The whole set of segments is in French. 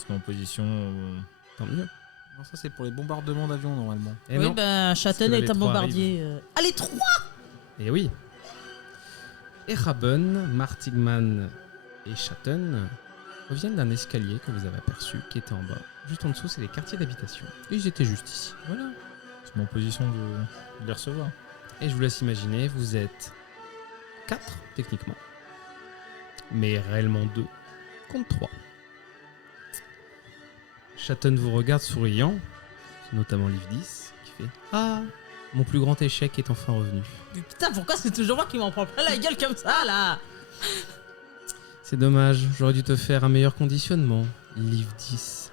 se met en position. Tant mieux. Non, ça c'est pour les bombardements d'avions normalement. Et oui, non. Shatton que là, est les un trois bombardier. Allez, 3 Et oui. Eraben, Martigman et Shatton reviennent d'un escalier que vous avez aperçu, qui était en bas. Juste en dessous, c'est les quartiers d'habitation. Et ils étaient juste ici. Voilà. Se met en position de les recevoir. Et je vous laisse imaginer, vous êtes 4 techniquement. Mais réellement 2 contre 3. Shatton vous regarde souriant, notamment Liv 10, qui fait « Ah, mon plus grand échec est enfin revenu. Mais putain, pourquoi c'est toujours moi qui m'en prends plein la gueule comme ça, là? C'est dommage, j'aurais dû te faire un meilleur conditionnement, Liv 10.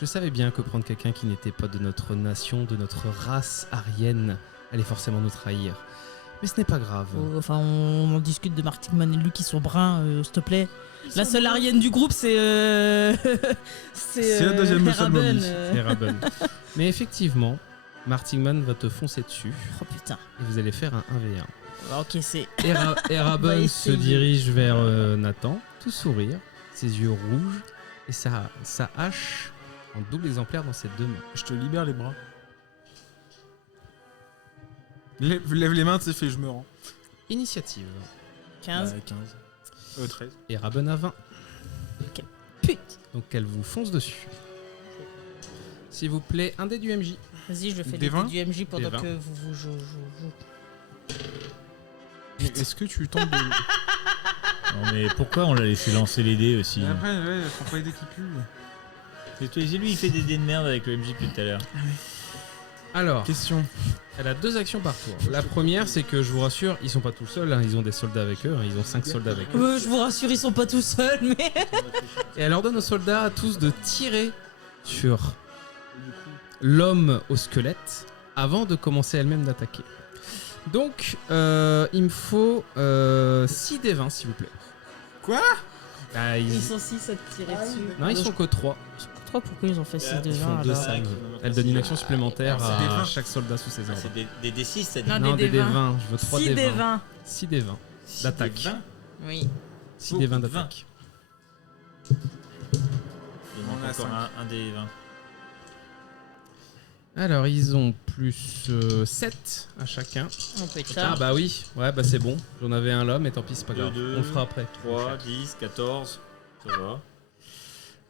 Je savais bien que prendre quelqu'un qui n'était pas de notre nation, de notre race aryenne, allait forcément nous trahir. Mais ce n'est pas grave. Enfin, on en discute de Martigman et Luke qui sont bruns, s'il te plaît. La seule arienne du groupe, c'est C'est la deuxième seule Eraben, momie. C'est Eraben. Mais effectivement, Martigman va te foncer dessus Oh putain. et vous allez faire un 1v1. Ok, c'est... Eraben On va se essayer. dirige vers Nathan, tout sourire, ses yeux rouges et sa hache en double exemplaire dans ses deux mains. Je te libère les bras. Lève les mains, c'est fait, je me rends. Initiative. 15. 15. 13. Eraben a 20. Putain. Donc elle vous fonce dessus. S'il vous plaît, un dé du MJ. Vas-y, je fais Des les 20? dés du MJ pendant Des 20. que vous jouez. Mais est-ce que tu tombes de... Non, mais pourquoi on l'a laissé lancer les dés aussi? Mais après, ouais, faut pas les dés qui puent. C'est toi, lui, il fait des dés de merde avec le MJ depuis tout à l'heure. Alors, Question. elle a 2 actions par tour. La première, c'est que je vous rassure, ils sont pas tout seuls, hein, ils ont des soldats avec eux, hein, ils ont 5 soldats avec eux. Je vous rassure, ils sont pas tout seuls, mais... Et elle ordonne aux soldats à tous de tirer sur l'homme au squelette avant de commencer elle-même d'attaquer. Donc, il me faut 6 des 20, s'il vous plaît. Quoi? Bah, Ils sont 6 à te tirer dessus. Non, ils sont que 3. Pourquoi ils ont fait 6 de Ils 20 font 2 alors? salves. Elle donne une action supplémentaire C'est des à 20. chaque soldat sous ses ordres. C'est des D6, ça dit. Non, Non, des des D20. D20, je veux 3 6 des des 20. 20. 6 des 20. D'attaque. 20. Oui. 6 des 20 d'attaque. Il manque On a encore cinq. un des 20. Alors, ils ont plus 7 à chacun. On peut être ça. Ah bah oui, ouais bah c'est bon. J'en avais un là, mais tant pis, c'est pas grave. Deux, On le fera après. 3, 10, 14. Ça va.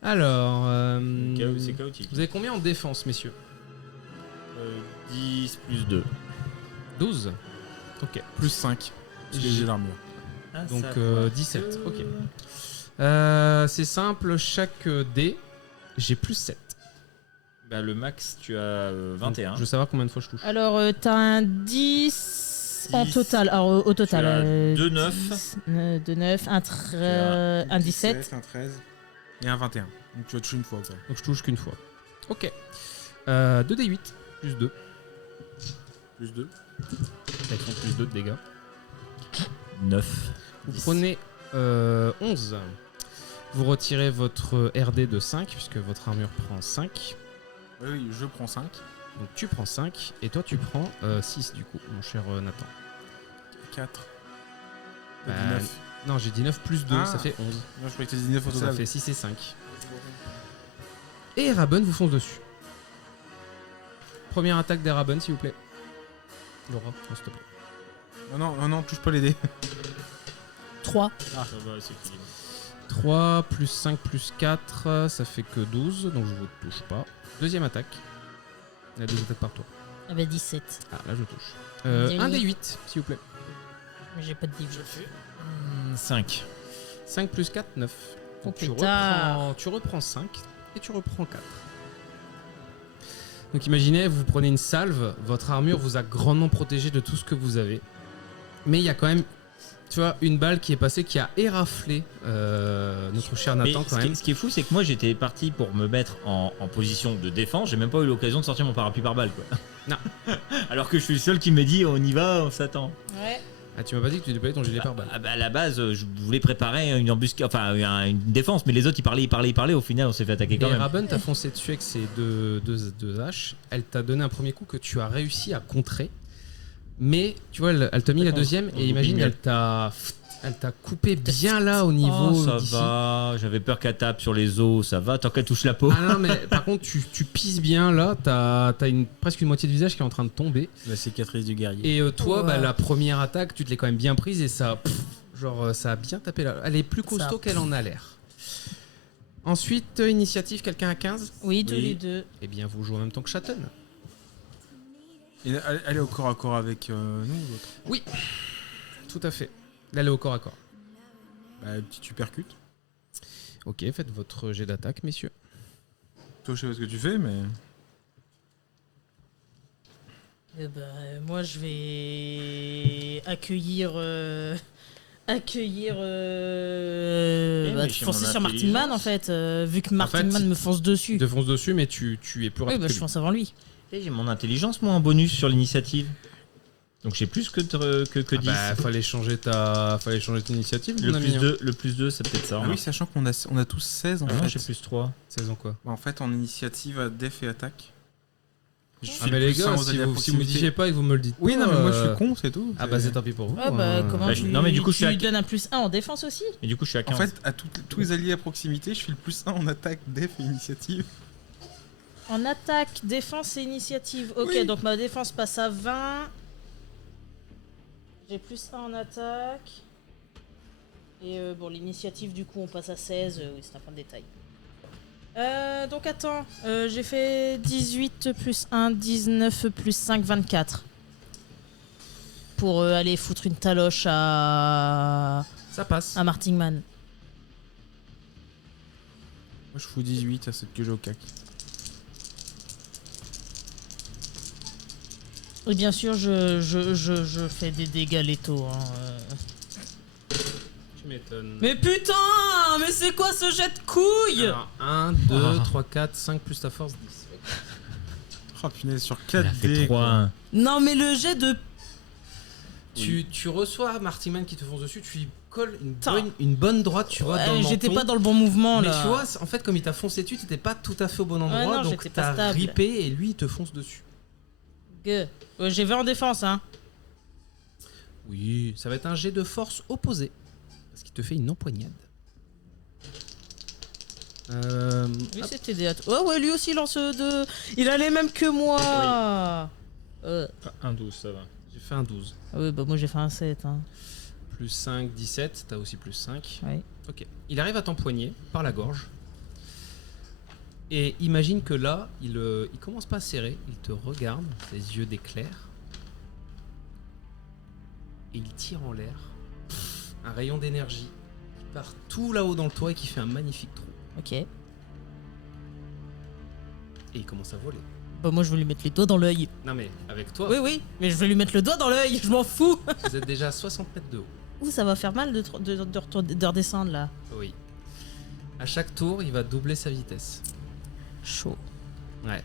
Alors, C'est chaotique. vous avez combien en défense, messieurs? 10 plus 2. 12. Ok. Plus 5. Parce que j'ai l'armure. Donc 17, ok. C'est simple, chaque dé, j'ai plus 7. Bah, le max, tu as 21. Donc, je veux savoir combien de fois je touche. Alors, t'as un 10 en 10. total. Alors, au total. Tu as deux 9. 2 9, un 17. Un 13. Et un 21. Donc tu vas toucher une fois, quoi. Donc je touche qu'une fois. Ok. 2d8, plus 2. Plus 2. Ils font plus 2 de dégâts. 9. Vous prenez 11. Vous retirez votre RD de 5, puisque votre armure prend 5. Oui, je prends 5. Donc tu prends 5, et toi tu prends 6 du coup, mon cher Nathan. 4. Bah, 19. Non, j'ai dit 9 plus 2, Ah. ça fait 11. Non, je croyais que c'était 19 au Ça total. fait 6 et 5. Et Eraben vous fonce dessus. Première attaque d'Eraben, s'il vous plaît. Laura, s'il te plaît. Non, touche pas les dés. 3. Ça va, c'est équilibré. 3 plus 5 plus 4, ça fait que 12, donc je vous touche pas. Deuxième attaque. Il y a 2 attaques par tour. Ah bah 17. Ah, là je touche. Bien 1 mis. des 8, s'il vous plaît. Mais j'ai pas de div. 5. 5 plus 4, 9. Donc Oh, pétard. tu reprends 5 et tu reprends 4. Donc imaginez, vous prenez une salve, votre armure vous a grandement protégé de tout ce que vous avez. Mais il y a quand même, tu vois, une balle qui est passée, qui a éraflé notre cher Nathan quand même. Ce qui est fou, c'est que moi j'étais parti pour me mettre en position de défense. J'ai même pas eu l'occasion de sortir mon parapluie par balle, quoi. Non. Alors que je suis le seul qui me dit on y va, on s'attend. Ouais. Ah, tu m'as pas dit que tu déployais ton gilet par balle. Ah bah à la base, je voulais préparer une embuscade, enfin une défense, mais les autres ils parlaient. Au final, on s'est fait attaquer quand Et même. Eraben t'a foncé dessus avec ses deux haches. Elle t'a donné un premier coup que tu as réussi à contrer. Mais tu vois, elle t'a mis la deuxième et imagine, elle t'a Elle t'a coupé bien là au niveau. Oh, ça d'ici. va. J'avais peur qu'elle tape sur les os. Ça va. Tant qu'elle touche la peau. Ah non, mais par contre, tu pisses bien là. T'as presque une moitié de visage qui est en train de tomber. La cicatrice du guerrier. Et toi, Ouais. bah, la première attaque, tu te l'es quand même bien prise et ça. Ça a bien tapé là. Elle est plus costaud Ça- qu'elle en a l'air. Ensuite, initiative, quelqu'un à 15. Oui, tous Oui. les deux. Eh bien, vous jouez en même temps que Shatton. Et elle est au corps à corps avec nous ou l'autre? Tout à fait. Là, elle est au corps à corps. Bah, petit uppercut. Ok, faites votre jet d'attaque, messieurs. Toi, je sais pas ce que tu fais, mais. Moi, je vais accueillir. mais j'ai foncer mon sur Martin Man en intelligence. fait, vu que Martin fait, Man me fonce dessus. Tu te fonces dessus, mais tu es plus Oui, rapide. bah que je lui. fonce avant lui. Et j'ai mon intelligence, moi, en bonus sur l'initiative. Donc j'ai plus que 10. Fallait changer ton initiative. le, mon plus ami, hein. 2, le plus 2, c'est peut-être ça. Ah hein. oui, sachant qu'on a tous 16 en Ah non, fait. j'ai plus 3. 16 ans quoi. Bah, en fait, en initiative à def et attaque. Je Ah file mais les plus un gars, aux si alliés à vous me proximité. disiez pas et que vous me le dites Oui, pas, non, mais moi je suis con, c'est tout. Ah bah c'est tant pis pour vous. Ah bah comment Bah, tu, non, mais du coup, je tu suis lui à- donnes un plus 1 en défense aussi? Et du coup, je suis à En 15. fait, à tous les alliés à proximité, je file plus 1 en attaque, def et initiative. En attaque, défense et initiative. Ok, Oui. donc ma défense passe à 20. J'ai plus 1 en attaque. Et bon, l'initiative, du coup, on passe à 16. Oui, c'est un point de détail. Donc attends, j'ai fait 18 plus 1, 19 plus 5, 24. Pour aller foutre une taloche à Ça passe. Martin Man. Moi je fous 18 à cette que j'ai au cac. Et bien sûr, je fais des dégâts létaux. Hein. Tu m'étonnes. Mais putain, mais c'est quoi ce jet de couilles? Alors, 1, 2, Ah. 3, 4, 5 plus ta force 10. Oh punaise, sur Elle a 4 fait dés. 3. Non mais le jet de... Tu reçois Martin Man qui te fonce dessus, tu lui colles Putain. une bonne droite, tu vois, dans le Ouais, j'étais menton. pas dans le bon mouvement Mais là. tu vois, en fait, comme il t'a foncé dessus, t'étais pas tout à fait au bon endroit, Ouais, non, donc j'étais pas t'as stable. ripé et lui il te fonce dessus. Gueux. J'ai 20 en défense hein. Oui, ça va être un jet de force opposé. Parce qu'il te fait une empoignade. Oui, Hop. c'était des... Oh ouais, lui aussi lance de... Il a les mêmes que moi. Un 12, ça va. J'ai fait un 12. Ah ouais, bah moi j'ai fait un 7 hein. Plus 5, 17, t'as aussi plus 5. Ouais. Ok. Il arrive à t'empoigner par la gorge. Et imagine que là, il commence pas à serrer, il te regarde, ses yeux d'éclair. Et il tire en l'air un rayon d'énergie qui part tout là-haut dans le toit et qui fait un magnifique trou. Ok. Et il commence à voler. Bah moi je vais lui mettre les doigts dans l'œil. Non mais avec toi, Oui, oui, mais je vais lui mettre le doigt dans l'œil, je m'en fous. vous êtes déjà à 60 mètres de haut. Ouh, ça va faire mal de redescendre là. Oui. À chaque tour, il va doubler sa vitesse. Chaud. Ouais.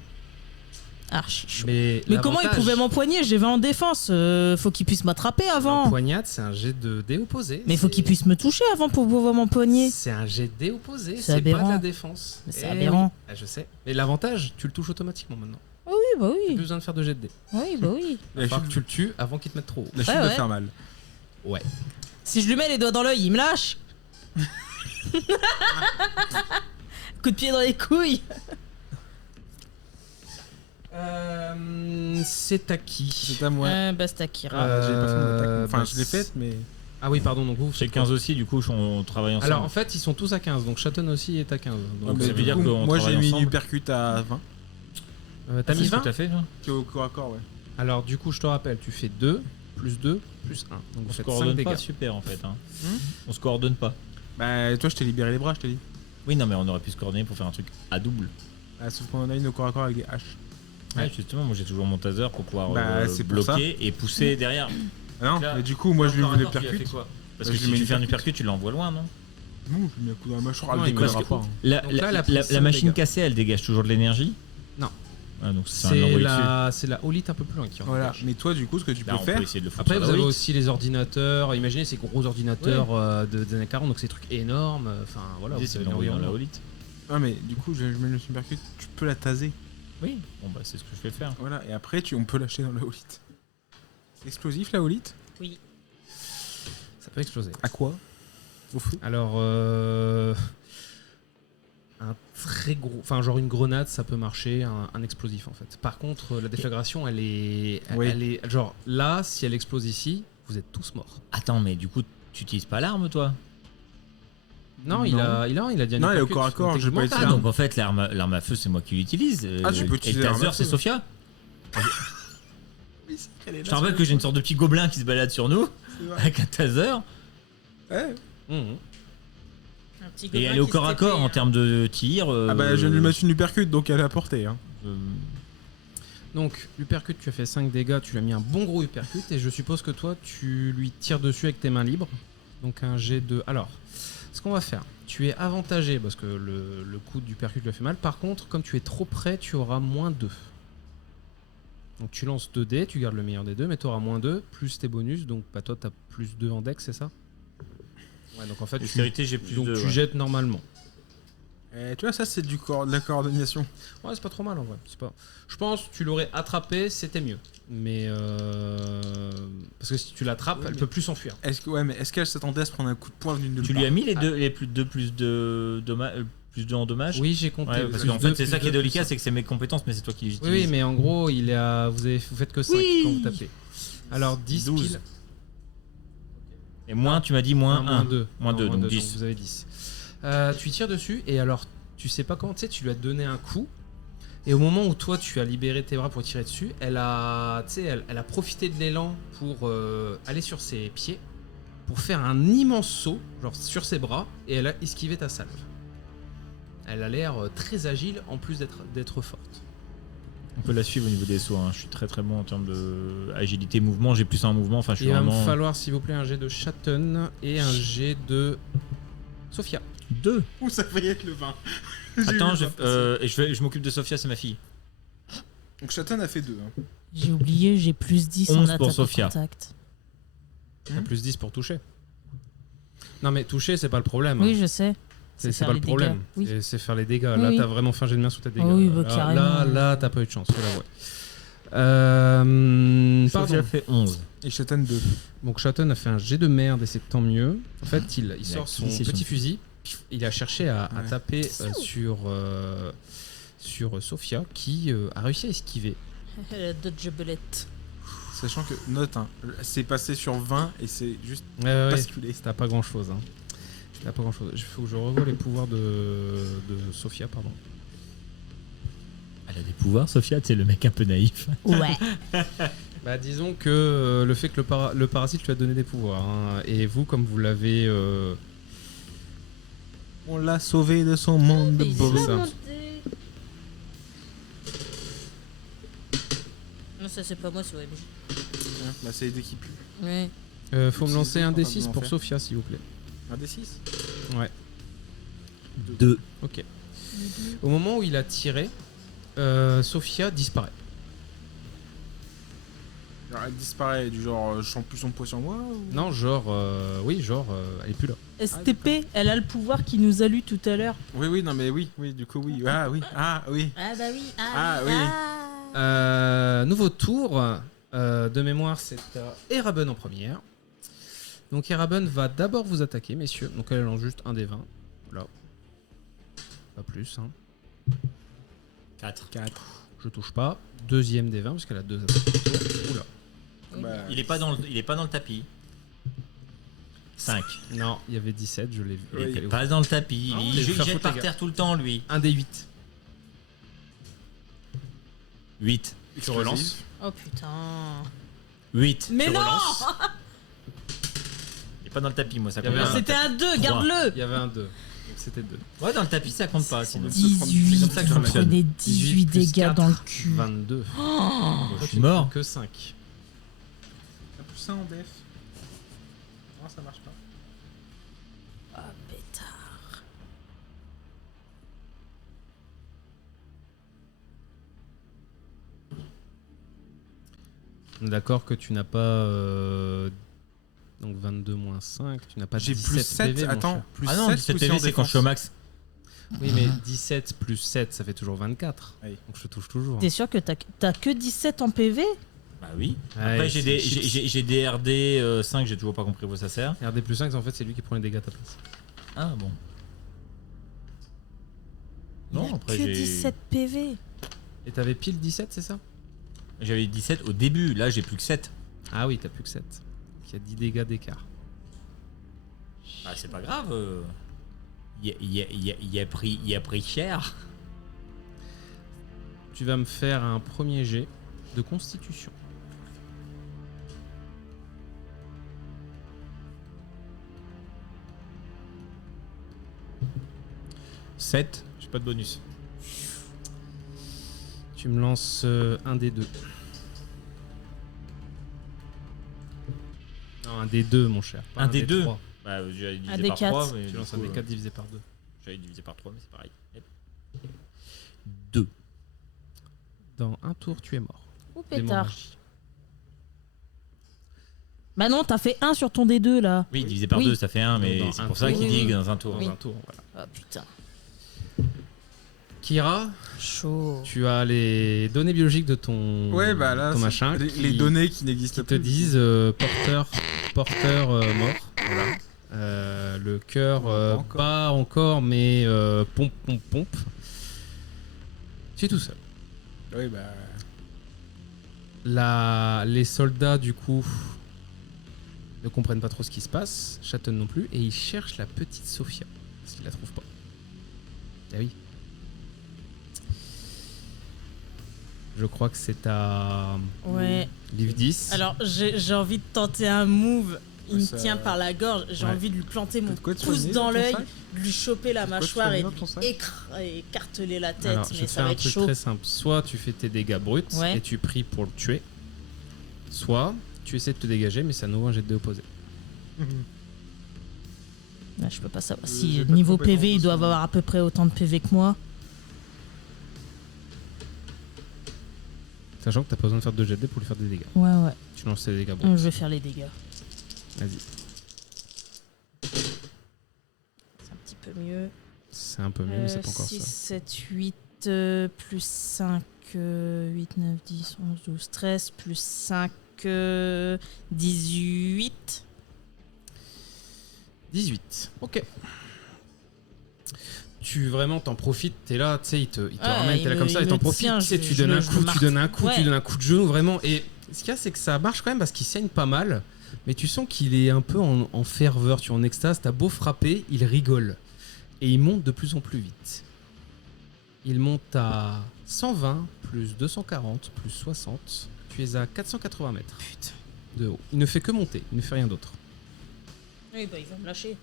Archi chaud. Mais Comment il pouvait m'empoigner? J'ai 20 en défense. Faut qu'il puisse m'attraper avant. L'empoignade, c'est un jet de dé opposé. Mais il faut qu'il puisse me toucher avant pour pouvoir m'empoigner. C'est un jet de dé opposé, C'est c'est pas de aberrant. la défense. Mais c'est Eh aberrant. oui. Ah, je sais. Mais l'avantage, tu le touches automatiquement maintenant. Oui, bah Plus oui. besoin de faire de jet de dé. Oui, bah oui. Il va falloir que tu le tues avant qu'il te mette trop haut. La chute Ouais, va ouais. faire mal. Ouais. Si je lui mets les doigts dans l'œil, il me lâche. Coup de pied dans les couilles. C'est à qui? C'est à moi. Bah c'est Akira. Ah, j'ai pas fait mon attaque. Enfin, bah, je l'ai faite, mais. Ah oui, pardon, donc vous. J'ai 15 aussi, du coup, on travaille ensemble. Alors en fait, ils sont tous à 15, donc Shatton aussi est à 15. Ah, Donc, mais ça veut du dire coup, qu'on moi j'ai travaille mis une ensemble. uppercut à 20. t'as mis C'est ce 20? que t'as fait, toi Qui est au corps à corps, ouais. Alors du coup, je te rappelle, tu fais 2, plus 2, plus 1. Donc On vous se faites 5 coordonne dégâts. pas super en fait. Hein. Hmm On se coordonne pas. Bah, toi, je t'ai libéré les bras, je t'ai dit. Oui, non, mais on aurait pu se coordonner pour faire un truc à double. Ah, sauf qu'on en a une au corps à corps avec des haches. Ouais, justement, moi j'ai toujours mon taser pour pouvoir Bah, c'est pour ça. bloquer et pousser derrière. Ah non, Là. mais du coup, moi je lui mets l'uppercut. Parce Bah, que je si lui mets tu une fais un uppercut. uppercut, tu l'envoies loin, non? Non, je lui mets un coup dans la mâchoire, Non, elle il décollera marque- pas. hein. La, Donc la- là, elle a la- pris la 5 machine dégâts. cassée, elle dégage toujours de l'énergie? Non. Ah, donc c'est un envoyé C'est la holite un peu plus loin qui en Voilà, dégage. mais toi, du coup, ce que tu Bah, peux on faire. peut essayer de le foutre Après, sur vous la avez Wii. aussi les ordinateurs. Imaginez ces gros ordinateurs des années 40, donc ces trucs énormes. Enfin voilà, L'idée, vous c'est avez de l'envoyer dans la l'environnement. holite. Ah, mais du coup, je mets le uppercut, tu peux la taser. Oui, bon bah c'est ce que je vais faire. Voilà, et après, on peut lâcher dans la holite. C'est explosif la holite? Oui. Ça peut exploser. À quoi? Au feu? Alors, un très gros, enfin genre une grenade, ça peut marcher, un explosif en fait. Par contre, la déflagration, elle est, Oui. elle est, genre là, si elle explose ici, vous êtes tous morts. Attends, mais du coup, tu utilises pas l'arme, toi? Non, il Non. a dit un Non, il est au uppercut, corps à corps, donc j'ai pas techniquement, été Ah, là. donc en fait, l'arme à feu, c'est moi qui l'utilise. Ah, tu peux utiliser Et l'arme à taser, feu. c'est Sophia. Oui, Je te rappelle que j'ai une sorte de petit gobelin qui se balade sur nous avec un taser. Ouais. Mhm. Un petit Et gobelin elle est au qui corps à se TP, corps en hein. termes de tir. Ah bah, je viens de lui mettre une uppercut, donc elle est à portée. Hein. Donc, uppercut, tu as fait 5 dégâts, tu lui as mis un bon gros uppercut, et je suppose que toi, tu lui tires dessus avec tes mains libres. Donc un jet de... Alors, ce qu'on va faire, tu es avantagé, parce que le coup d'uppercut lui a fait mal. Par contre, comme tu es trop près, tu auras moins 2. Donc tu lances 2 dés, tu gardes le meilleur des deux, mais tu auras moins 2, plus tes bonus, donc bah, toi, tu as plus 2 en dex, c'est ça? Ouais, donc en fait, Dextérité, j'ai plus donc de. tu ouais. jettes normalement. Tu vois, ça, c'est de la coordination. Ouais, c'est pas trop mal en vrai. C'est pas... Je pense que tu l'aurais attrapé, c'était mieux. Mais parce que si tu l'attrapes, Ouais, elle mais- peut plus s'enfuir. Est-ce qu'elle s'attendait à se prendre un coup de poing venu de nulle Tu part? lui as mis les plus de en dommages? Oui, j'ai compté. Ouais, parce Plus qu'en deux, fait, c'est plus ça qui est deux, plus délicat, un. c'est que c'est mes compétences, mais c'est toi qui les Oui, utilises. oui, mais en gros, vous faites que 5 Oui. quand vous tapez. Alors 10 12. pile. Et moins, tu m'as dit moins 1. Moins 2. Moins deux, donc 10. vous avez 10. Tu tires dessus et alors, tu sais pas comment, tu sais, tu lui as donné un coup. Et au moment où toi, tu as libéré tes bras pour tirer dessus, elle a profité de l'élan pour aller sur ses pieds, pour faire un immense saut, genre sur ses bras, et elle a esquivé ta salve. Elle a l'air très agile en plus d'être forte. On peut la suivre au niveau des sauts. Hein. Je suis très très bon en termes de agilité, mouvement. J'ai plus un mouvement. Enfin, je suis Il va me vraiment. falloir, s'il vous plaît, un jet de Shatton et un jet de Sophia. 2. Ouh, ça va y être le 20. Attends, je m'occupe de Sophia, c'est ma fille. Donc Shatton a fait 2. Hein. J'ai oublié, j'ai plus 10 en 11 pour attaque au Sophia. contact. T'as plus 10 pour toucher. Non, mais toucher, c'est pas le problème. Oui, je sais. C'est faire pas les le problème. dégâts. Oui. C'est faire les dégâts. Oui, Là, oui. t'as vraiment fait un jet de main sur tes dégâts. Oui, bah, là, carrément. là, t'as pas eu de chance, faut l'avouer. Pardon. Sophia fait 11. Et Shatton 2. Donc Shatton a fait un jet de merde et c'est tant mieux. En fait, il sort son activé son petit fusil. Il a cherché à Ouais. taper sur Sophia qui a réussi à esquiver. Dodge bullet. Sachant que, note, hein, c'est passé sur 20 et c'est juste Ouais, basculé. T'as pas grand chose. T'as pas grand chose. Il faut que je revoie les pouvoirs de Sophia, pardon. Elle a des pouvoirs, Sophia, c'est le mec un peu naïf. Ouais. Bah disons que le fait que le parasite lui a donné des pouvoirs. Hein, et vous, comme vous l'avez... On l'a sauvé de son monde de Il est beau. bourse. pas ça. monté. Non, ça c'est pas moi, c'est OMG. Bah, c'est les dés qui puent. Ouais. faut me lancer un Pas D6 comment pour faire. Sophia, s'il vous plaît. Un des 6 Ouais. 2. Ok. Au moment où il a tiré, Sophia disparaît. Alors, elle disparaît du genre, je sens plus son poids sur moi ou... Non, genre... oui, genre, elle est plus là. STP, elle a le pouvoir qui nous a lu tout à l'heure. Oui, oui, non mais oui, du coup oui. Ah oui, Ah bah oui. Ah oui. Nouveau tour. De mémoire, c'est Eraben en première. Donc Eraben va d'abord vous attaquer, messieurs. Donc elle lance juste un des 20. Là. Pas plus. Hein. 4. 4. Je touche pas. Deuxième des 20, parce qu'elle a 2 attaques par tour. Oula. Bah, Il est pas dans le tapis. 5. Non, il y avait 17, je l'ai vu. Oui. Ok, Pas dans le tapis. Non, Il les faire jette foutre, par les gars. terre tout le temps, lui. Un des 8. 8. Tu relances. Oh putain. 8. Mais Tu non relances. Il est pas dans le tapis, moi, ça Il y avait compte un pas. C'était un 2, Il garde-le. y avait un 2. Donc c'était 2. Ouais, dans le tapis, ça compte pas. Sinon. 18, C'est comme ça que je vous fonctionne. prenez 18 plus dégâts 4, dans le cul. 22. Oh, Je suis mort. Que 5. T'as plus ça en def. Non, ça marche pas. ah, bêtard. On est d'accord que tu n'as pas. Donc 22 moins 5, tu n'as pas J'ai 17 plus 7, PV, mon attends, cher. plus Ah non, 7 17 poussé en PV, c'est quand je suis au max. Oui, mais 17 plus 7, ça fait toujours 24. Oui. Donc je touche toujours. T'es sûr que t'as que 17 en PV? Bah oui. Ouais, Après, c'est chips. j'ai des RD 5, j'ai toujours pas compris à quoi ça sert. RD plus 5, en fait, c'est lui qui prend les dégâts à ta place. Ah bon. Il Non, a après que j'ai. 17 PV. Et t'avais pile 17, c'est ça? J'avais 17 au début, là j'ai plus que 7. Ah oui, t'as plus que 7. Il y a 10 dégâts d'écart. Bah c'est pas grave. Il a pris cher. Tu vas me faire un premier jet de constitution. « 7, j'ai pas de bonus. Tu me lances un des deux. Non, un des deux, mon cher. Pas Un des deux. 3. Bah j'avais divisé Un des par 4. 3, mais Tu du lances coup, un des 4 divisé par 2. j'avais divisé par 3, mais c'est pareil. 2. Dans un tour, tu es mort. Ou pétard. D'hémorragie. Bah non, t'as fait 1 sur ton D2 là. Oui, divisé par Oui. 2, ça fait 1, mais Dans c'est un pour ça tour. qu'il Oui, dit oui. dans un tour. Dans Oui. un tour, voilà. Ah putain. Kira, Chaud. tu as les données biologiques de ton, Ouais, bah là, ton c'est machin les données qui n'existent qui te plus. disent porteur mort. Voilà. Le cœur Pas encore. pas encore, mais pompe. Tu es tout seul. Oui, bah. Les soldats, du coup, ne comprennent pas trop ce qui se passe, Chatton non plus, et ils cherchent la petite Sophia, parce qu'ils la trouvent pas. Ah oui. Je crois que c'est à Ouais. livre 10. Alors j'ai envie de tenter un move. Il me Ça- tient par la gorge. J'ai Ouais. envie de lui planter mon T'as de quoi te pouce soigner dans ton l'œil, sac de lui choper la Quoi te mâchoire et soigner dans ton sac écarteler la tête. Alors, je vais mais te ça faire va un être truc chaud. très simple. Soit tu fais tes dégâts bruts Ouais. et tu pries pour le tuer, soit tu essaies de te dégager, mais c'est à nouveau un jet de dés opposé. Ah, je peux pas savoir. J'ai Si pas de niveau compétences PV, il doit dessus. avoir à peu près autant de PV que moi. Sachant que t'as pas besoin de faire 2 jets de dés pour lui faire des dégâts. Ouais, ouais. Tu lances tes dégâts bruts. Je vais faire les dégâts. Vas-y. C'est un petit peu mieux. C'est un peu mieux, mais c'est pas encore 6, ça. 7, 8, plus 5, 8, 9, 10, 11, 12, 13, plus 5, 18. 18. Ok. Tu vraiment t'en profites, t'es là, tu sais, il te Ouais, ramène, il t'es là me- comme ça, il et t'en me profites, tient, tu sais, je- tu je donnes le- un je coup, le tu donnes un coup, marque. tu donnes un coup de genou, vraiment. Et ce qu'il y a, c'est que ça marche quand même parce qu'il saigne pas mal, mais tu sens qu'il est un peu en ferveur, tu es en extase, t'as beau frapper, il rigole. Et il monte de plus en plus vite. Il monte à 120, plus 240, plus 60. Tu es à 480 mètres Putain. de haut. Il ne fait que monter, il ne fait rien d'autre. Oui, bah il va me lâcher.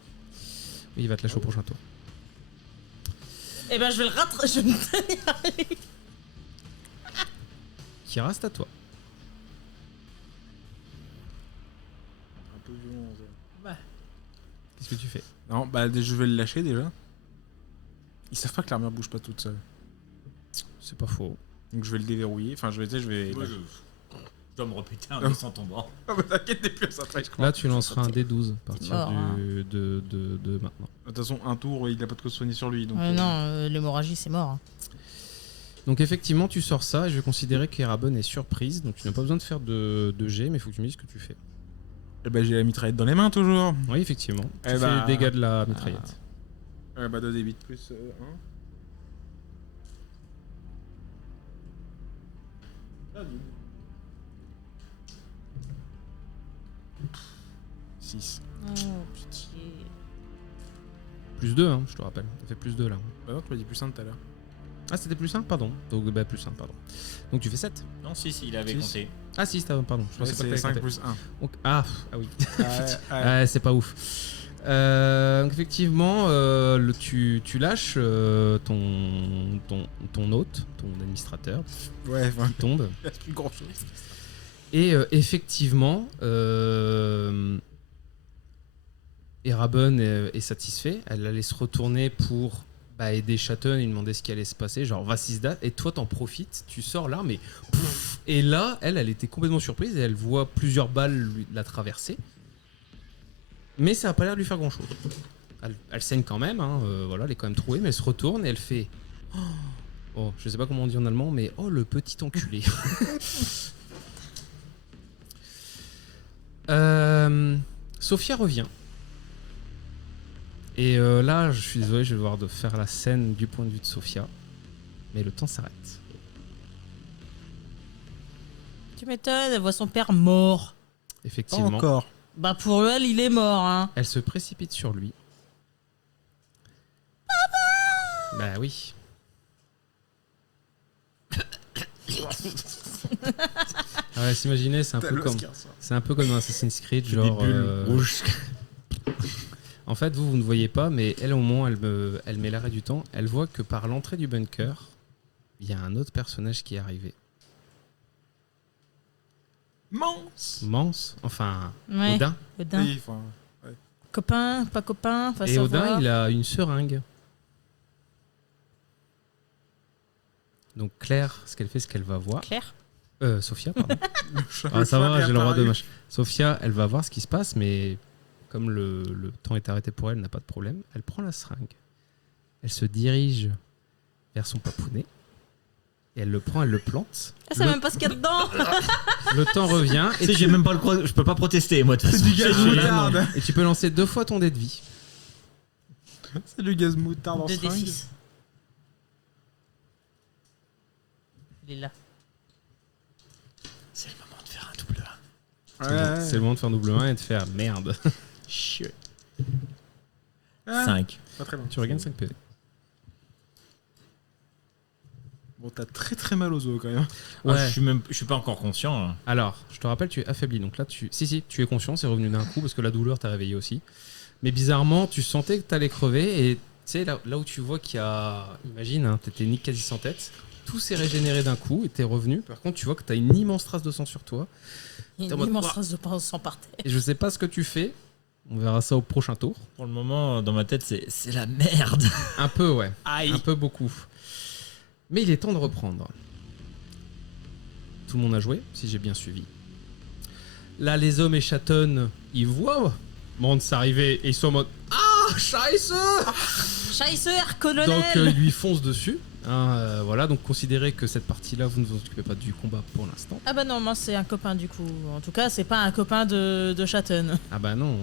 Oui, il va te lâcher au prochain tour. Eh ben je vais le rattraper. Je vais me tenir à lui. Kira, c'est à toi. Un peu violent, ça. Qu'est-ce que tu fais? Non, bah je vais le lâcher déjà. Ils savent pas que l'armure bouge pas toute seule. C'est pas faux. Donc je vais le déverrouiller. Enfin, je vais. Moi, je dois me répéter un descend tombant. Ah bah t'inquiète, t'es plus ça après, je crois. Là, tu lanceras un D12 à partir mort, hein. de maintenant. De toute façon, un tour, il a pas de quoi se soigner sur lui. Donc, Non, l'hémorragie c'est mort. hein. Donc, effectivement, tu sors ça et je vais considérer qu'Erabon est surprise. Donc, tu n'as pas besoin de faire de G, mais il faut que tu me dises ce que tu fais. Eh bah j'ai la mitraillette dans les mains toujours. Oui, effectivement. Tu Eh fais bah, les dégâts de la mitraillette. Bah 2d8 plus 1. 6. Oh, pitié. Plus 2, hein, je te rappelle. Ça fait plus 2 là. Bah non, tu m'as dit plus 1 tout à l'heure. Ah, c'était plus 1, pardon. Donc, bah, plus 1, pardon. Donc, tu fais 7. Non, si, il avait Six. compté. Ah, si, pardon. Je pensais pas que C'est t'avais 5 compté. plus 1. Donc, oui. Ouais. Ouais, c'est pas ouf. Donc effectivement, tu lâches ton hôte, ton administrateur, Ouais, enfin, qui tombe. il reste plus grand chose. Et effectivement, Erabon est satisfait. Elle allait se retourner pour aider Chatton et lui demander ce qui allait se passer. Genre, va Sisda. Et toi, t'en profites. Tu sors l'arme et pouf. Et là, elle était complètement surprise et elle voit plusieurs balles la traverser. Mais ça a pas l'air de lui faire grand chose. Elle saigne quand même, hein, voilà, elle est quand même trouée, mais elle se retourne et elle fait. Oh, je sais pas comment on dit en allemand, mais oh le petit enculé. Sophia revient. Et là, je suis désolé, je vais devoir faire la scène du point de vue de Sophia. Mais le temps s'arrête. Tu m'étonnes, elle voit son père mort. Pas Effectivement. encore. Bah pour elle, il est mort, hein. Elle se précipite sur lui. Bah oui. Ouais, s'imaginer, c'est un T'as peu comme l'Oscar, ça. c'est un peu comme dans Assassin's Creed, Des genre bulles rouges. En fait, vous ne voyez pas, mais elle au moins, elle met l'arrêt du temps. Elle voit que par l'entrée du bunker, il y a un autre personnage qui est arrivé. Mance. Mance, enfin Ouais. Odin. Odin. Oui, enfin, Copain, pas copain, va Et savoir. Odin, il a une seringue. Donc Claire, ce qu'elle fait, ce qu'elle va voir. Claire. Sophia, pardon. le chat- Ah, le ça chat va, j'ai le droit de réapparu. mâcher. Sophia, elle va voir ce qui se passe, mais comme le temps est arrêté pour elle, elle n'a pas de problème. Elle prend la seringue. Elle se dirige vers son papounet. Et elle le prend, elle le plante. Ah, c'est Le- même pas ce qu'il y a dedans. Le temps revient. Tu sais, j'ai même pas le croix, je peux pas protester moi de toute C'est façon. du gaz Ah, là, moutarde. non. Et tu peux lancer 2 fois ton dé de vie. C'est du gaz moutarde en 2d6. seringue. Il est là. C'est le moment de faire un double 1. Ouais, C'est le moment de faire double 1 et de faire merde. Chier. Ah, 5. Pas très loin. Tu regagnes 5 PV. Bon, t'as très très mal aux os quand même. Ouais. Je suis pas encore conscient. Hein. Alors, je te rappelle, tu es affaibli. Donc là, si, tu es conscient, c'est revenu d'un coup parce que la douleur t'a réveillé aussi. Mais bizarrement, tu sentais que t'allais crever et tu sais, là où tu vois qu'il y a. Imagine, hein, t'étais ni quasi sans tête. Tout s'est régénéré d'un coup et t'es revenu. Par contre, tu vois que t'as une immense trace de sang sur toi. Il y a T'es en une mode, immense ouah. trace de sang par terre. Et je sais pas ce que tu fais. On verra ça au prochain tour. Pour le moment, dans ma tête, c'est la merde. Un peu, ouais. Aïe. Un peu beaucoup. Mais il est temps de reprendre. Tout le monde a joué, si j'ai bien suivi. Là, les hommes et chatonnent, ils voient Mance arriver et ils sont en mode Ah, Scheiße Scheisser, colonel. Donc, ils lui foncent dessus. Hein, voilà, donc considérez que cette partie-là, vous ne vous occupez pas du combat pour l'instant. Ah bah non, moi c'est un copain du coup. En tout cas, c'est pas un copain de Chatton. Ah bah non,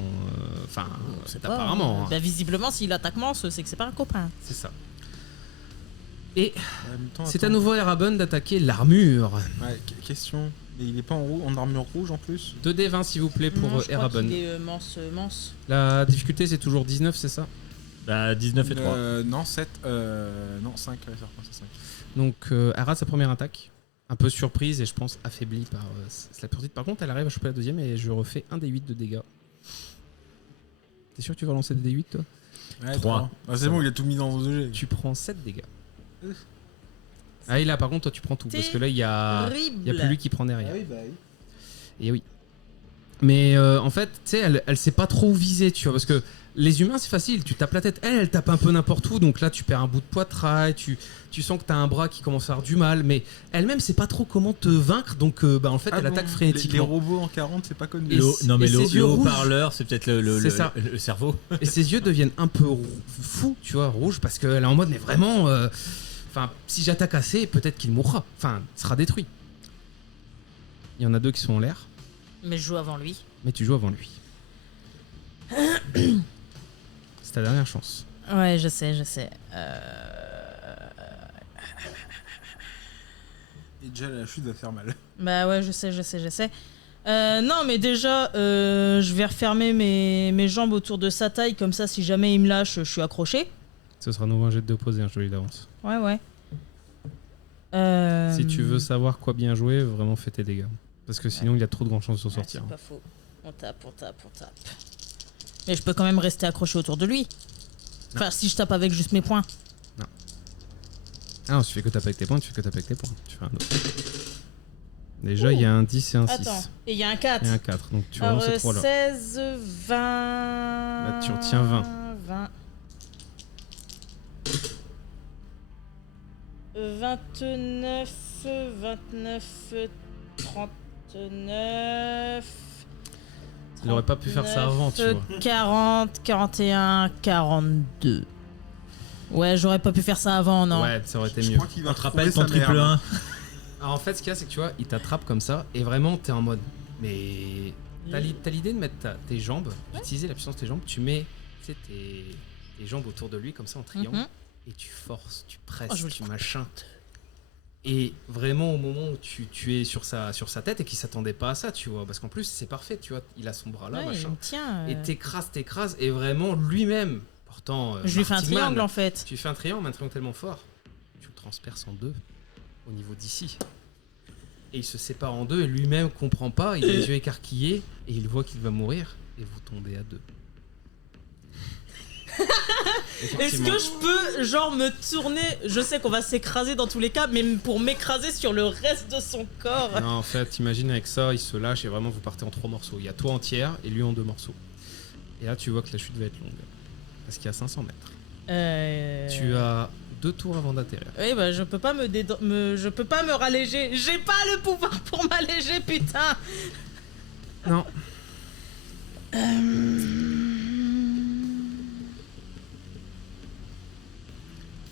enfin, C'est pas, apparemment, hein, Bah visiblement, s'il attaque Mance, c'est que c'est pas un copain. c'est ça. Et En même temps, c'est à attends. nouveau à Erabon d'attaquer l'armure. Ouais, question. Mais il est pas en armure rouge en plus. 2d20 s'il vous plaît pour Non, je crois Erabon. qu'il est Mance. La difficulté c'est toujours 19, c'est ça? Bah, 19 et 3. Non, 7. Non, 5. Ouais, c'est 5. Donc elle rate sa première attaque, un peu surprise et je pense affaiblie par la petite. Par contre elle arrive à choper la deuxième et je refais un des 8 de dégâts. T'es sûr que tu vas lancer des D8 toi? Ouais, 3. 3. Ah, c'est bon, il a tout mis dans vos G. Tu prends 7 dégâts. Ah et là par contre toi tu prends tout parce que là il y a Horrible. plus lui qui prend derrière. bah oui. Et oui. Mais en fait, tu sais, elle sait pas trop où viser, tu vois, parce que les humains, c'est facile, tu tapes la tête, elle tape un peu n'importe où, donc là, tu perds un bout de poitrail, tu sens que t'as un bras qui commence à faire du mal, mais elle-même sait pas trop comment te vaincre, donc bah, en fait, elle attaque Les frénétiquement. robots en 40, c'est pas connu. Et Non, mais et ses le yeux rouges. haut-parleur, c'est peut-être C'est ça. le cerveau. Et ses yeux deviennent un peu fous, tu vois, rouges, parce qu'elle est en mode, mais vraiment, enfin, si j'attaque assez, peut-être qu'il mourra, enfin, il sera détruit. Il y en a 2 qui sont en l'air, Mais je joue avant lui. mais tu joues avant lui. C'est ta dernière chance. Ouais, je sais. Et déjà, la chute va faire mal. Bah ouais, je sais. Non, mais déjà, je vais refermer mes jambes autour de sa taille, comme ça, si jamais il me lâche, je suis accroché. Ce sera nouveau un jet d'opposé, un joli d'avance. Ouais. Si tu veux savoir quoi bien jouer, vraiment fais tes dégâts. Parce que sinon, il y a trop de grandes chances de s'en sortir. C'est pas faux. On tape. Mais je peux quand même rester accroché autour de lui. Enfin, si je tape avec juste mes poings. Ah non, tu fais que taper avec tes points, tu fais que taper avec tes points. Tu fais un autre. Déjà, il y a un 10 et un 6. Attends, et il y a un 4. Et un 4. Donc tu vas Alors, lancer 3 là. 16, 20... Bah, tu retiens 20. 29, 39... Il aurait pas pu faire ça avant, tu vois. 40, 41, 42. Ouais, j'aurais pas pu faire ça avant, non. Ouais, ça aurait été Je mieux. crois qu'il va On te retrouver rappelle ton sa triple merde. 1. Alors en fait, ce qu'il y a, c'est que tu vois, il t'attrape comme ça, et vraiment, t'es en mode. Mais. T'as l'idée de mettre tes jambes, d'utiliser la puissance de tes jambes, tu mets tes jambes autour de lui comme ça en triangle et tu forces, tu presses, tu machin. Et vraiment au moment où tu es sur sa tête et qu'il s'attendait pas à ça, tu vois, parce qu'en plus c'est parfait, tu vois, il a son bras là, machin. Et t'écrases et vraiment lui-même portant. Je lui fais un triangle en fait. Tu fais un triangle tellement fort, tu le transperces en deux au niveau d'ici. Et il se sépare en deux et lui-même comprend pas, il a les yeux écarquillés et il voit qu'il va mourir et vous tombez à deux. Est-ce que je peux genre me tourner? Je sais qu'on va s'écraser dans tous les cas, mais pour m'écraser sur le reste de son corps. Non, en fait, imagine avec ça, il se lâche et vraiment vous partez en 3 morceaux. Il y a toi entière et lui en 2 morceaux. Et là, tu vois que la chute va être longue. Parce qu'il y a 500 mètres. Tu as 2 tours avant d'atterrir. Oui, bah je peux pas je peux pas me ralléger. J'ai pas le pouvoir pour m'alléger, putain. Non.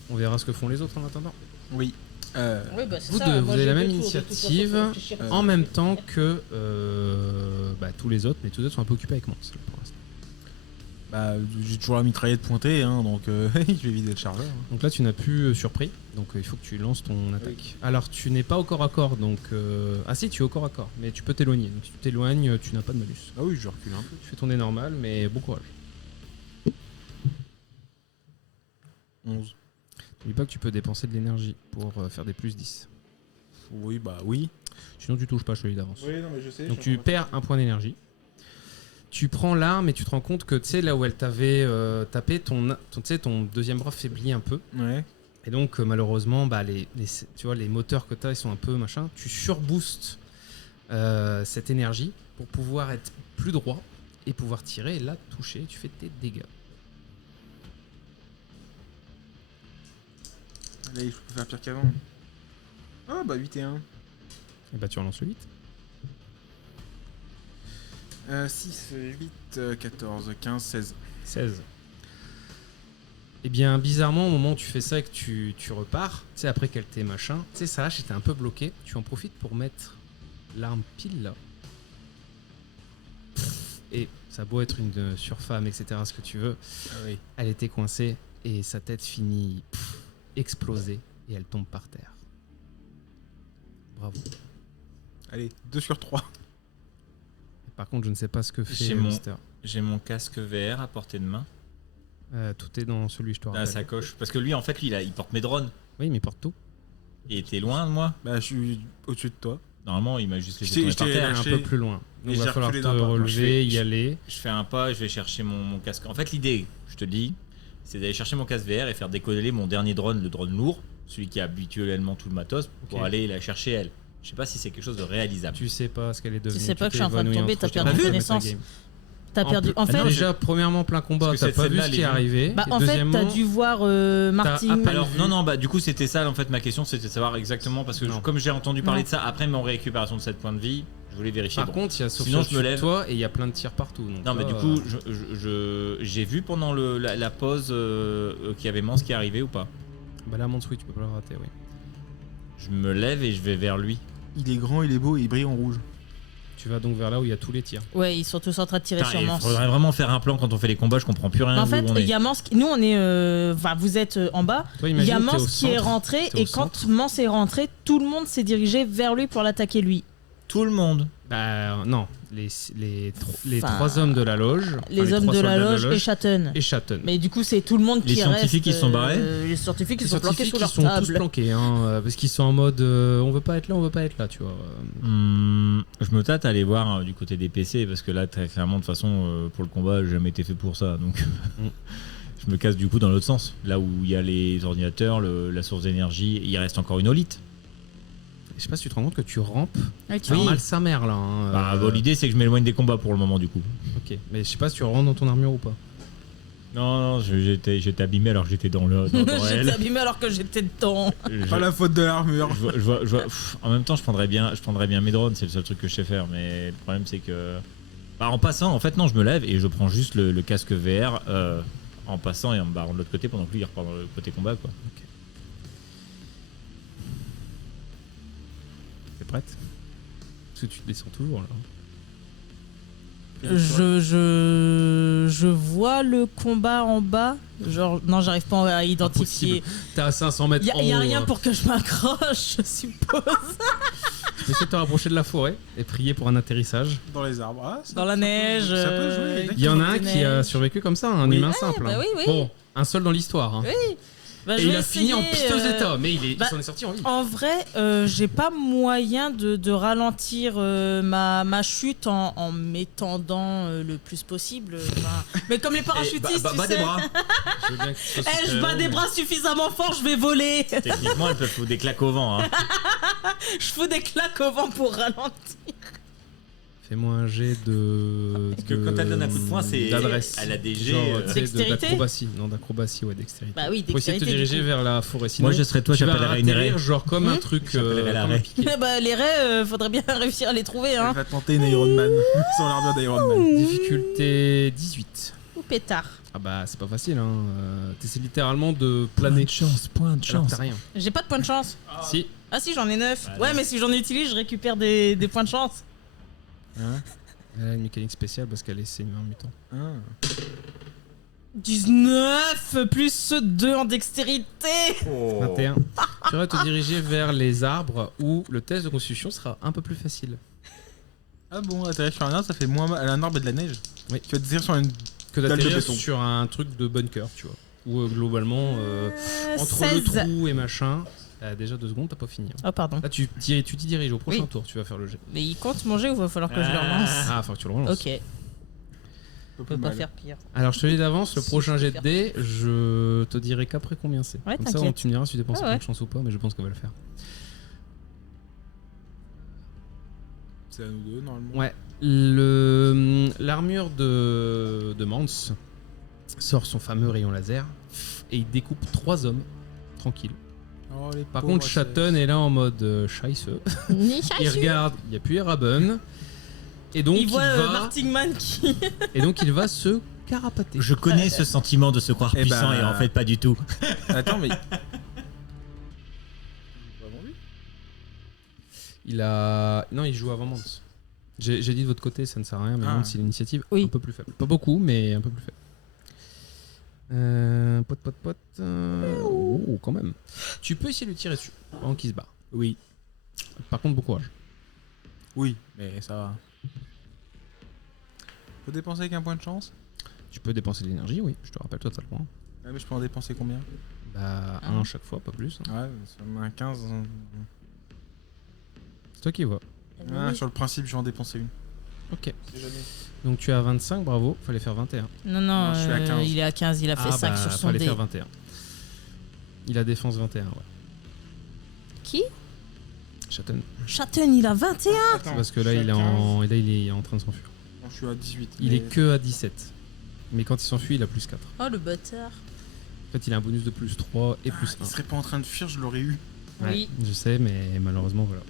On verra ce que font les autres en attendant. Oui. Oui, bah, Vous deux, vous avez la même initiative en même temps que tous les autres, mais tous les autres sont un peu occupés avec moi pour l'instant. Bah, j'ai toujours la mitraillette pointée, hein, donc je vais vider le chargeur. Donc là, tu n'as plus surpris, donc il faut que tu lances ton attaque. Oui. Alors, tu n'es pas au corps à corps, donc... Ah si, tu es au corps à corps, mais tu peux t'éloigner. Donc si tu t'éloignes, tu n'as pas de malus. Ah oui, je recule un peu. Tu fais ton dé normal, mais bon courage. 11. N'oublie pas que tu peux dépenser de l'énergie pour faire des plus 10. Oui, bah oui. Sinon, tu touches pas, je te le dis d'avance. Oui, non, mais je sais. Donc tu perds un point d'énergie. Tu prends l'arme et tu te rends compte que tu sais là où elle t'avait tapé, ton deuxième bras faiblit un peu. Ouais. Et donc malheureusement, tu vois, les moteurs que tu as, ils sont un peu machin. Tu surboostes cette énergie pour pouvoir être plus droit et pouvoir tirer. Et là, toucher, tu fais tes dégâts. Allez, je peux faire pire qu'avant. Ah bah 8 et 1. Et bah tu relances le 8. 6, 8, 14, 15, 16. 16. Et bien bizarrement au moment où tu fais ça et que tu repars, tu sais après qu'elle t'ait machin, tu sais ça j'étais un peu bloqué, tu en profites pour mettre l'arme pile là. Et ça a beau être une surfemme, etc., ce que tu veux, oui. Elle était coincée et sa tête finit explosée et elle tombe par terre. Bravo. Allez, 2 sur 3. Par contre, je ne sais pas ce que fait Mister. J'ai mon casque VR à portée de main. Tout est dans celui, je te rappelle. Dans la sacoche. Parce que lui, en fait, il porte mes drones. Oui, mais il porte tout. Et t'es loin de moi? Bah, je suis au-dessus de toi. Normalement, il m'a juste laissé tomber par terre. Un peu plus loin. Donc, il va falloir te relever, y aller. Je fais un pas, je vais chercher mon casque. En fait, l'idée, je te dis, c'est d'aller chercher mon casque VR et faire décoller mon dernier drone, le drone lourd, celui qui a habituellement tout le matos, pour aller la chercher elle. Je sais pas si c'est quelque chose de réalisable. Tu sais pas ce qu'elle est devenue. Tu sais pas que je suis en train de tomber, t'as perdu connaissance. T'as perdu. En fait, déjà, premièrement, plein combat, t'as pas vu ce qui est arrivé. Bah, en fait, t'as dû voir Martin. Alors, non, du coup, c'était ça, en fait, ma question, c'était de savoir exactement, parce que comme j'ai entendu parler de ça après mon récupération de 7 points de vie, je voulais vérifier. Par contre, il y a sinon, je me lève. Toi et il y a plein de tirs partout. Donc non, mais du coup, j'ai vu pendant la pause qu'il y avait Mance qui arrivait ou pas? Bah là, Mance, oui, tu peux pas le rater, oui. Je me lève et je vais vers lui. Il est grand, il est beau et il brille en rouge. Tu vas donc vers là où il y a tous les tirs. Ouais, ils sont tous en train de tirer sur Mance. Il faudrait vraiment faire un plan quand on fait les combats, je comprends plus rien. En fait, il y a Mance. Nous, on est. Vous êtes en bas. Il y a Mance qui est rentré et quand Mance est rentré, tout le monde s'est dirigé vers lui pour l'attaquer lui. Tout le monde? Bah non, les 3 hommes de la loge. Les hommes de la loge et Shatton. Mais du coup, c'est tout le monde qui reste. Les scientifiques qui sont barrés. Les scientifiques qui sont planqués sous leur table. Ils sont tous planqués, parce qu'ils sont en mode on veut pas être là, tu vois. Je me tâte à aller voir du côté des PC parce que là, très clairement, de toute façon, pour le combat, j'ai jamais été fait pour ça, donc je me casse du coup dans l'autre sens. Là où il y a les ordinateurs, la source d'énergie, il reste encore une olite. Je sais pas si tu te rends compte que tu rampes. Oui. Mal sa mère là. L'idée c'est que je m'éloigne des combats pour le moment du coup. Ok, mais je sais pas si tu rentres dans ton armure ou pas. Non, j'étais abîmé alors que j'étais dans le. J'étais abîmé alors que j'étais dedans. Pas la faute de l'armure. En même temps, je prendrais bien mes drones, c'est le seul truc que je sais faire. Mais le problème c'est que. En passant, en fait, non, je me lève et je prends juste le casque VR en passant et en me barrant de l'autre côté pendant que lui il repart dans le côté combat quoi. Okay. Prête? Parce que tu descends toujours là. Je vois le combat en bas. Genre, non, j'arrive pas à identifier. T'es à 500 mètres en haut. Il y a rien pour que je m'accroche, je suppose. Tu peux essayer de te rapprocher de la forêt et prier pour un atterrissage. Dans les arbres. Ah, ça- Dans la ça peut- neige. Ça peut jouer. Il y en a un Des qui a neiges. survécu comme ça, un Oui. humain simple. bah oui, oui. Bon, un seul dans l'histoire. Hein. Oui. Bah, Et je il vais a fini en essayer, piteux état, mais il bah, s'en est sorti en vie. En vrai, j'ai pas moyen de ralentir ma chute en m'étendant le plus possible. Enfin, mais comme les parachutistes, tu Bas sais. des bras. Je veux bien que ce soit Je super bats héros, des mais- bras suffisamment fort, je vais voler. Techniquement, elles peuvent foutre des claques au vent. Hein. Je fous des claques au vent pour ralentir. Fais-moi un jet de. Parce que quand elle donne un coup de poing, c'est. D'adresse. Elle a des jets. Genre, tu sais, Dextérité d'acrobatie. Non, d'acrobatie, ouais, dextérité. Bah oui, Faut essayer de te dextérité, diriger du coup. vers la forêt. Sinon, Moi, je serais toi, tu vas j'appellerais une atterrir raie. genre comme un truc. J'appellerais la comme un raie. piquet. Bah, les raies, faudrait bien réussir à les trouver, hein. Elle va tenter une Iron Man. Ils ont l'air bien d'Iron Man. Difficulté 18. Ou pétard. Ah bah, c'est pas facile, hein. T'essaies littéralement de planer. Point de Alors que t'as rien. J'ai pas de points de chance. Si. Ah si, j'en ai 9. Voilà. Ouais, mais si j'en utilise, je récupère des points de chance. Hein Elle a une mécanique spéciale parce qu'elle est senior mutant. Ah. 19 plus 2 en dextérité. 21. Tu vas te diriger vers les arbres où le test de constitution sera un peu plus facile. Ah bon, atterrir sur un arbre, ça fait moins mal. Elle a un arbre et de la neige. Oui. Tu vas te dire sur une. Que Dalle de d'atterrir béton. sur un truc de bunker, tu vois. Où globalement, entre le 16. trou et machin, déjà 2 secondes, t'as pas fini. hein. Oh, pardon. Là, tu t'y diriges au prochain Oui. tour, tu vas faire le jet. Mais il compte manger ou va falloir que je le relance? Ah, faut que tu le relances. Ok, on peut pas faire pire. Alors, je te dis d'avance, le Si, prochain je jet peux de dés, je te dirai qu'après combien c'est. Ouais, Comme ça, t'inquiète. tu me diras si tu dépenses Ah un point ouais. de chance ou pas, mais je pense qu'elle va le faire. C'est à nous deux, normalement. Ouais. L'armure de Mans sort son fameux rayon laser et il découpe 3 hommes tranquille. Oh, les Par pauvres contre, Shatton est là en mode scheisse. Il regarde, il n'y a plus Eraben. Et donc Il voit va, Martingman qui. et donc il va se carapater. Je connais ce sentiment de se croire Eh puissant bah- et en fait pas du tout. Attends, mais. Il a. Non, il joue avant Mans. J'ai dit de votre côté, ça ne sert à rien, mais Ah. Mans, il a l'initiative Oui. un peu plus faible. Pas beaucoup, mais un peu plus faible. Pote. Oh, quand même. Tu peux essayer de lui tirer dessus pendant qu'il se bat. Oui. Par contre, bon courage. Oui, mais ça va. Faut dépenser qu'un point de chance. Tu peux dépenser de l'énergie, oui, je te rappelle totalement. Ouais, mais je peux en dépenser combien? Bah, Ah. un chaque fois, pas plus. hein. Ouais, sur un 15. C'est toi qui vois. Ah, sur le principe, je vais en dépenser une. Ok. C'est jamais. Donc tu es à 25, bravo. Fallait faire 21. Non, Non, je suis à 15. il est à 15, il a fait 5 sur son fallait dé. faire 21. Il a défense 21, ouais. Qui? Shatton. Shatton, il a 21. Attends, Parce que je là, suis à il est 15. en, et là, il est en train de s'enfuir. Non, je suis à 18. Il mais- est que à 17. Mais quand il s'enfuit, il a plus 4. Oh, le bâtard. En fait, il a un bonus de plus 3 et plus 1. Il serait pas en train de fuir, je l'aurais eu. Oui. Je sais, mais malheureusement, voilà.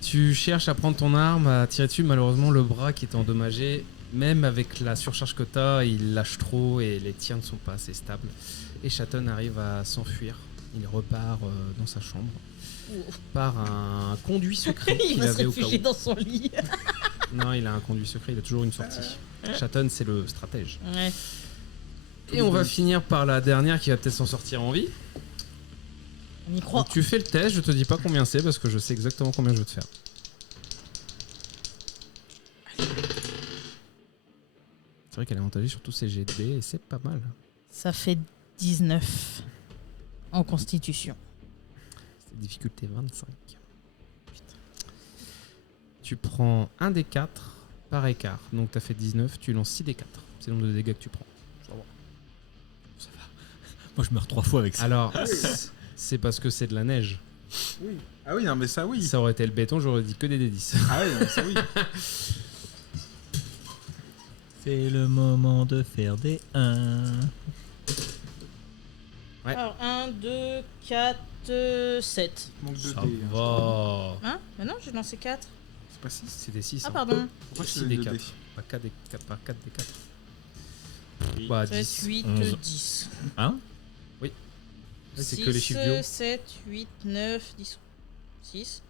Tu cherches à prendre ton arme, à tirer dessus. Malheureusement, le bras qui est endommagé, même avec la surcharge que t'as, il lâche trop et les tirs ne sont pas assez stables. Et Shatton arrive à s'enfuir. Il repart dans sa chambre par un conduit secret Il qu'il va se avait au cas réfugier où. dans son lit. Non, il a un conduit secret, il a toujours une sortie. Shatton, c'est le stratège. Ouais. Et on va finir par la dernière qui va peut-être s'en sortir en vie. On y croit. Donc tu fais le test, je te dis pas combien c'est parce que je sais exactement combien je veux te faire. C'est vrai qu'elle est avantagée sur tous ses GD et c'est pas mal. Ça fait 19 en constitution. C'est difficulté 25. Putain. Tu prends un des 4 par écart. Donc t'as fait 19, tu lances 6 des 4. C'est le nombre de dégâts que tu prends. Ça va. Moi je meurs 3 fois avec ça. Alors, c'est parce que c'est de la neige. Oui. Ah oui, non, mais ça, oui. Ça aurait été le béton, j'aurais dit que des D10. Ah oui, non, mais ça, oui. C'est le moment de faire des 1. Ouais. Alors, 1, 2, 4, 7. Manque de Ça dés. hein. va. Hein? Mais non, j'ai lancé 4. C'est pas 6. C'est des 6. Ah, pardon. Pourquoi je 6 te des donne 4. deux dés? Pas 4 des 4, pas 4 des 4. Bah 7, 10. 8, 11. 10. Hein? C'est que les chiffres bio. 7, 8, 9, 10. 6,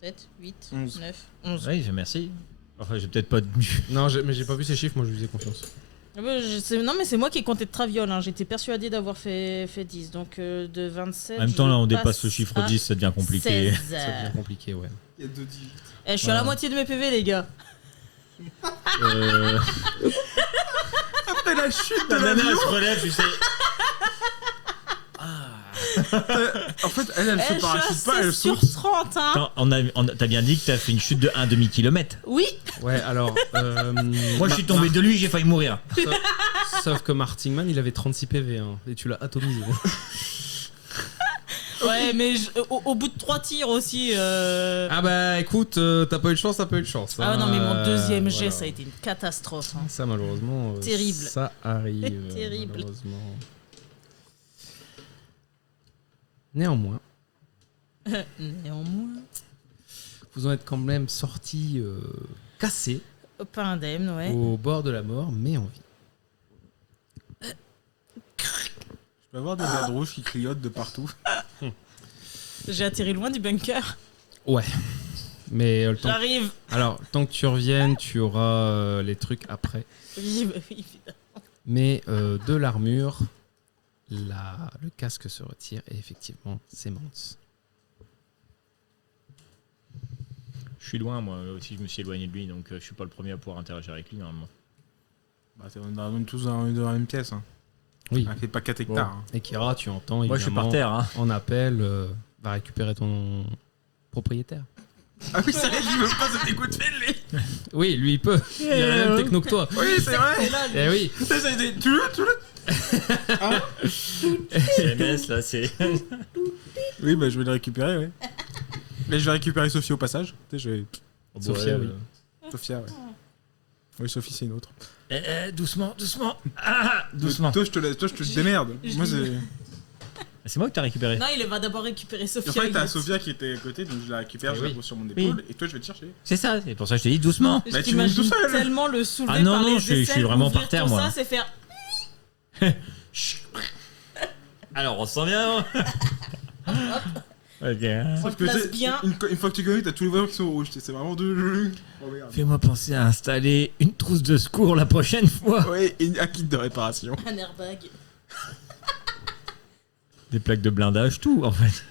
7, 8, 11. 9, 11. Oui, merci. Enfin, j'ai peut-être pas. Non, mais j'ai pas vu ces chiffres, moi je lui faisais confiance. Non, mais c'est moi qui ai compté de traviole. Hein. J'étais persuadée d'avoir fait 10. Donc de 27. En même temps, là, on je dépasse le passe chiffre à 10, ça devient compliqué. 16. Ça devient compliqué, ouais. Il y a 2 digits. Je suis à la moitié de mes PV, les gars. Après la chute de La nana, elle l'avion, se relève, tu sais. en fait, elle Je se suis parachute pas, à elle 16 sur saute. 30, hein. T'as bien dit que t'as fait une chute de 1,5 km. Oui. Ouais, alors. Moi, je suis tombé de lui, j'ai failli mourir. Sauf que Martingman, il avait 36 PV, hein, et tu l'as atomisé. Ouais, mais au bout de 3 tirs aussi. Ah bah écoute, t'as pas eu de chance, t'as pas eu de chance. Ah non, mais mon deuxième jet, voilà. ça a été une catastrophe. Hein. Ça, malheureusement. Terrible. Ça arrive. Terrible. Malheureusement. Néanmoins, Néanmoins. vous en êtes quand même sortis cassés Pas indemne, ouais. au bord de la mort, mais en vie. Je peux avoir des merdes rouges qui clignotent de partout. J'ai atterri loin du bunker. Ouais. Mais le temps. J'arrive. Alors, tant que tu reviennes, tu auras les trucs après. Oui, bah oui, évidemment. Mais de l'armure, le casque se retire et effectivement s'émence. Je suis loin, moi aussi, je me suis éloigné de lui, donc je suis pas le premier à pouvoir interagir avec lui, normalement. Bah, on est tous dans la même pièce. Hein. Oui. Elle fait pas 4 Bon. hectares. Hein. Et Kira, tu entends Moi, je suis évidemment par terre, hein. en appel, va récupérer ton propriétaire. Ah oui, c'est vrai, je veux pas cette écoute lui. Oui, lui il peut. Il a la même techno que toi. Oui, c'est vrai. Eh oui. Ça a été. Tu le. CMS, là, c'est. Oui, bah je vais le récupérer, ouais. Mais je vais récupérer Sophie au passage. Tu sais, je vais. Sophia, oui. Sophia, ouais. Oui, Sophie, c'est une autre. Doucement, doucement. Ah, doucement. Toi, je te démerde. Moi, c'est. C'est moi que t'as récupéré. Non, il va d'abord récupérer Sophia. En fait, t'as Elliott. Sophia qui était à côté, donc je la récupère, Eh je la oui. pose sur mon épaule, et toi, je vais te chercher. C'est ça, c'est pour ça que je t'ai dit doucement. Je Bah, tu t'imagine montes tout seul. tellement le soulever Ah non, par non, les je suis aisselles, vraiment ouvrir par terre, tout moi. ça, c'est faire... Alors, on se sent bien. Ok. On le place tu sais, bien. Une fois que tu connais, t'as tous les voyants qui sont rouges. C'est vraiment de. Oh merde. Fais-moi penser à installer une trousse de secours la prochaine fois. Ouais, et un kit de réparation. Un airbag. Des plaques de blindage, tout en fait.